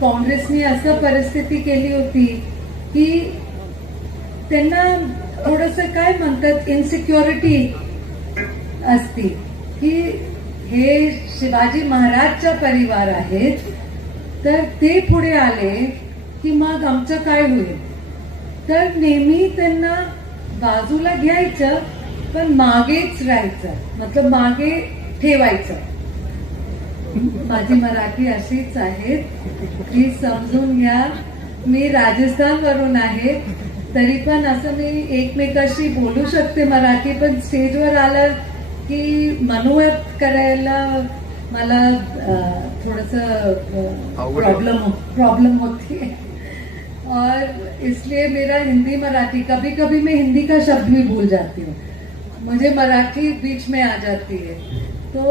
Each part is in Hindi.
काँग्रेसनी असं परिस्थिती केली होती की त्यांना थोडस काय म्हणतात इन्सिक्युरिटी असती की हे शिवाजी महाराजचा परिवार आहेत तर ते पुढे आले की मग आमचं काय होईल तर नेहमी त्यांना बाजूला घ्यायचं पण मागेच राहायचं मतलब मागे ठेवायचं माझी मराठी अशीच आहे की समजून घ्या मी राजस्थान वरून आहे तरी पण असं मी एकमेकाशी बोलू शकते मराठी पण स्टेजवर आलं की मनोवत करायला मला थोडस प्रॉब्लम प्रॉब्लम होती और इसलिए मेरा हिंदी मराठी कभी कभी मैं हिंदी का शब्द भी भूल जाती हूँ मुझे मराठी बीच में आ जाती है तो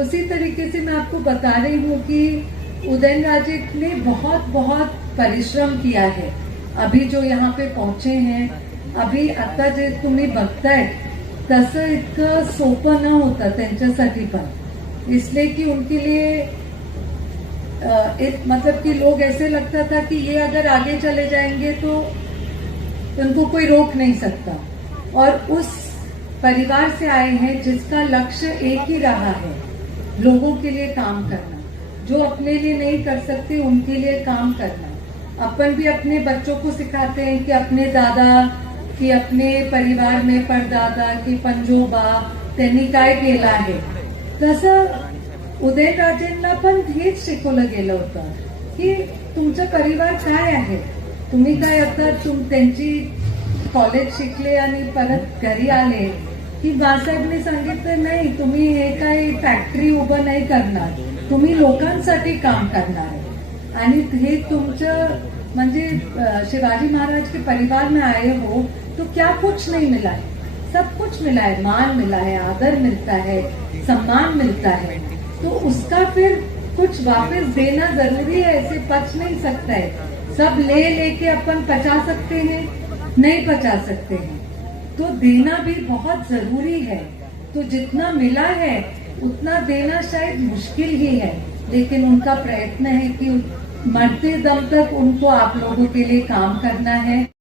उसी तरीके से मैं आपको बता रही हूँ कि उदयन राजे ने बहुत बहुत परिश्रम किया है अभी जो यहाँ पे पहुंचे हैं अभी आता जे तुम्ही बघताय तसं इतकं सोपं न होतं त्यांच्यासाठी पण इसलिए कि उनके लिए एक मतलब कि लोग ऐसे लगता था कि ये अगर आगे चले जाएंगे तो उनको कोई रोक नहीं सकता और उस परिवार से आए हैं जिसका लक्ष्य एक ही रहा है लोगों के लिए काम करना जो अपने लिए नहीं कर सकते उनके लिए काम करना अपन भी अपने बच्चों को सिखाते हैं कि अपने दादा कि अपने परिवार में परदादा की पंजोबा त्यांनी काय केलं आहे तसं उदयराजेंना पण हेच शिकवलं गेलं होतं की तुमचं परिवार काय आहे तुम्ही काय आता त्यांची कॉलेज शिकले आणि परत घरी आले की गासाहेबने नहीं नाही तुम्ही हे काही फॅक्टरी उभं नाही करणार तुम्ही लोकांसाठी काम करना है शिवाजी महाराज के परिवार में आए हो तो क्या कुछ नहीं मिला है सब कुछ मिला है मान मिला है आदर मिलता है सम्मान मिलता है तो उसका फिर कुछ वापस देना जरूरी है ऐसे पच नहीं सकता है सब ले लेके अपन पचा सकते हैं नहीं पचा सकते हैं तो देना भी बहुत जरूरी है तो जितना मिला है उतना देना शायद मुश्किल ही है लेकिन उनका प्रयत्न है कि मरते दम तक उनको आप लोगों के लिए काम करना है